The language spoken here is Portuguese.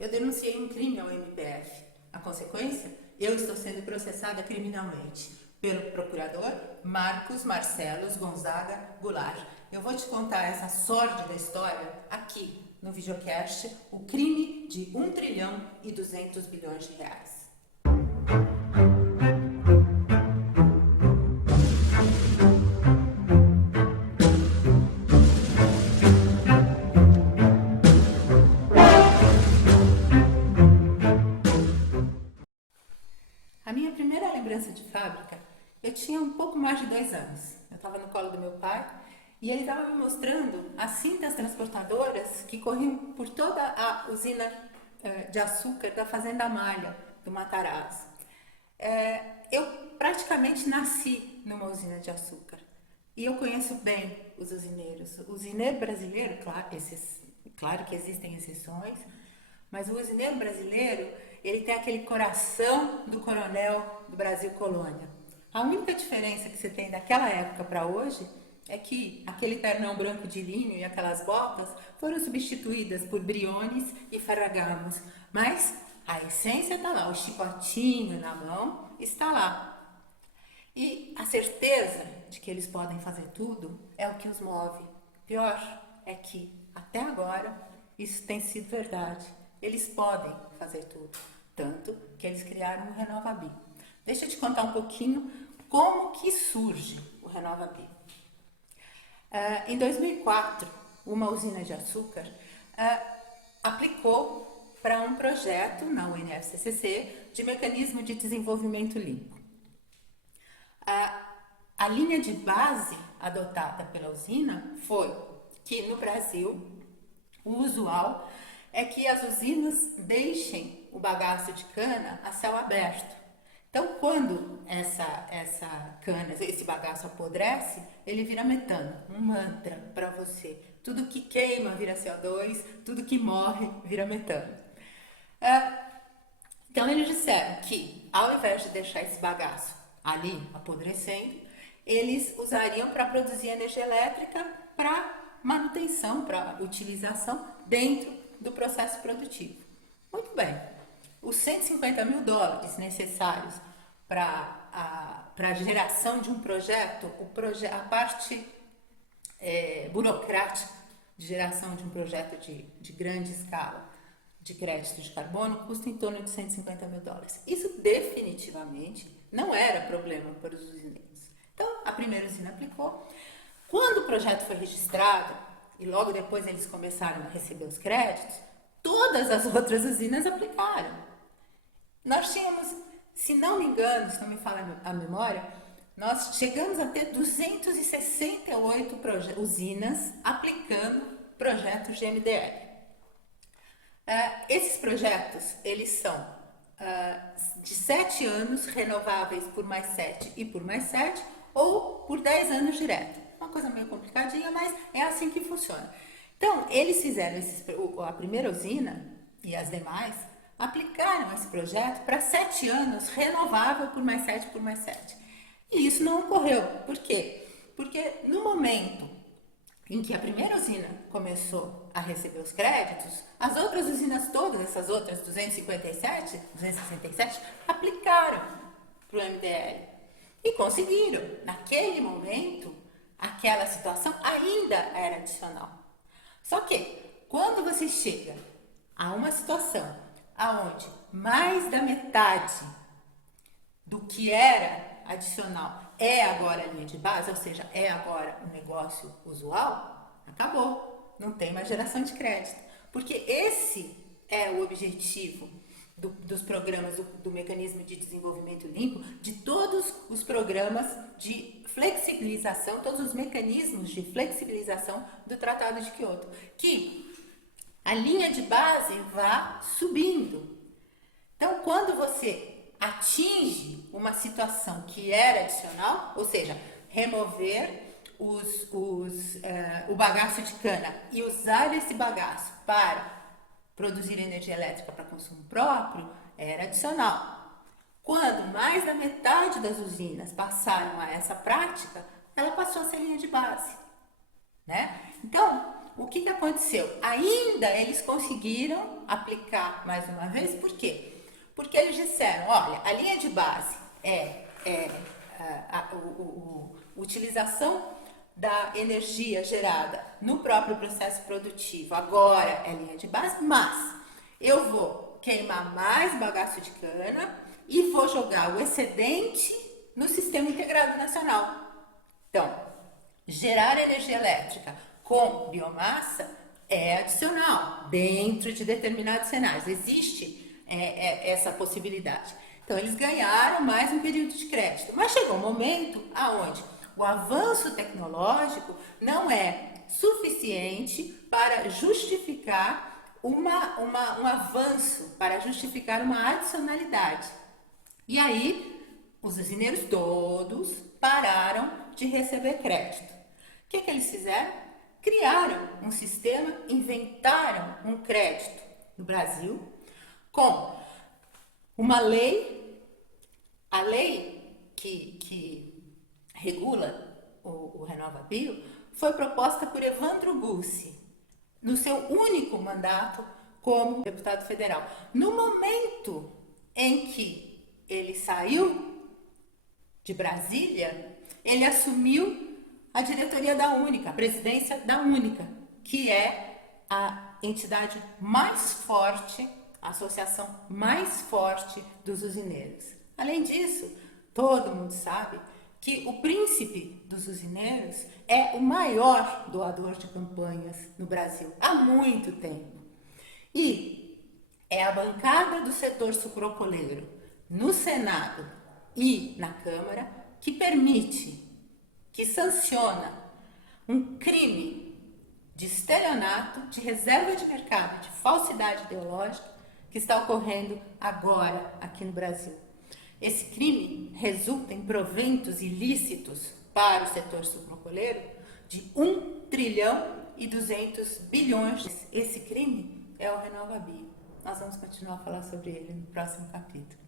Eu denunciei um crime ao MPF. A consequência? Eu estou sendo processada criminalmente pelo procurador Marcos Marcelos Gonzaga Goulart. Eu vou te contar essa sórdida história aqui no videocast, o crime de 1 trilhão e 200 bilhões de reais. A minha primeira lembrança de fábrica, eu tinha um pouco mais de 2 anos. Eu estava no colo do meu pai e ele estava me mostrando as cintas transportadoras que corriam por toda a usina de açúcar da Fazenda Malha, do Matarazzo. Eu praticamente nasci numa usina de açúcar e eu conheço bem os usineiros. O usineiro brasileiro, claro que existem exceções, mas o usineiro brasileiro, ele tem aquele coração do coronel do Brasil Colônia. A única diferença que você tem daquela época para hoje é que aquele ternão branco de linho e aquelas botas foram substituídas por briones e ferragamos. Mas a essência está lá, o chicotinho na mão está lá. E a certeza de que eles podem fazer tudo é o que os move. Pior é que, até agora, isso tem sido verdade. Eles podem fazer tudo, tanto que eles criaram o RenovaBio. Deixa eu te contar um pouquinho como que surge o RenovaBio. Em 2004, uma usina de açúcar aplicou para um projeto na UNFCCC de mecanismo de desenvolvimento limpo. A linha de base adotada pela usina foi que no Brasil o usual é que as usinas deixem o bagaço de cana a céu aberto. Então, quando esse bagaço apodrece, ele vira metano, um mantra para você. Tudo que queima vira CO2, tudo que morre vira metano. Então, eles disseram que, ao invés de deixar esse bagaço ali apodrecendo, eles usariam para produzir energia elétrica para manutenção, para utilização dentro do processo produtivo. Muito bem, os 150 mil dólares necessários para a geração de um projeto, a parte burocrática de geração de um projeto de grande escala de crédito de carbono custa em torno de 150 mil dólares. Isso definitivamente não era problema para os usineiros. Então, a primeira usina aplicou. Quando o projeto foi registrado, e logo depois eles começaram a receber os créditos, todas as outras usinas aplicaram. Nós tínhamos, se não me engano, se não me falha a memória, nós chegamos a ter 268 usinas aplicando projetos de MDR. Esses projetos, eles são de 7 anos, renováveis por mais 7 e por mais 7, ou por 10 anos direto. Uma coisa meio complicadinha, mas é assim que funciona. Então, eles fizeram a primeira usina e as demais aplicaram esse projeto para 7 anos, renovável por mais 7 por mais 7. E isso não ocorreu. Por quê? Porque no momento em que a primeira usina começou a receber os créditos, as outras usinas todas, essas outras 267, aplicaram para o MDR. E conseguiram. Naquele momento, aquela situação ainda era adicional. Só que, quando você chega a uma situação onde mais da metade do que era adicional é agora a linha de base, ou seja, é agora o negócio usual, acabou. Não tem mais geração de crédito. Porque esse é o objetivo dos programas do Mecanismo de Desenvolvimento Limpo, de todos os programas de flexibilização, todos os mecanismos de flexibilização do Tratado de Kyoto, que a linha de base vá subindo. Então, quando você atinge uma situação que era adicional, ou seja, remover o bagaço de cana e usar esse bagaço para produzir energia elétrica para consumo próprio, era adicional. Quando mais da metade das usinas passaram a essa prática, ela passou a ser linha de base. Né? Então, o que aconteceu? Ainda eles conseguiram aplicar mais uma vez, por quê? Porque eles disseram, olha, a linha de base é a utilização da energia gerada no próprio processo produtivo, agora é linha de base, mas eu vou queimar mais bagaço de cana e vou jogar o excedente no Sistema Integrado Nacional. Então, gerar energia elétrica com biomassa é adicional, dentro de determinados cenários. Existe essa possibilidade. Então, eles ganharam mais um período de crédito. Mas chegou um momento aonde o avanço tecnológico não é suficiente para justificar um avanço, para justificar uma adicionalidade. E aí, os usineiros todos pararam de receber crédito. O que eles fizeram? Criaram um sistema, inventaram um crédito no Brasil com uma lei, a lei que regula o RenovaBio foi proposta por Evandro Bussi no seu único mandato como deputado federal. No momento em que ele saiu de Brasília, ele assumiu a diretoria da Única, a presidência da Única, que é a entidade mais forte, a associação mais forte dos usineiros. Além disso, todo mundo sabe que o príncipe dos usineiros é o maior doador de campanhas no Brasil há muito tempo. E é a bancada do setor sucroalcooleiro no Senado e na Câmara que permite, que sanciona um crime de estelionato, de reserva de mercado, de falsidade ideológica que está ocorrendo agora aqui no Brasil. Esse crime resulta em proventos ilícitos para o setor sucroalcooleiro de 1 trilhão e 200 bilhões. Esse crime é o RenovaBio. Nós vamos continuar a falar sobre ele no próximo capítulo.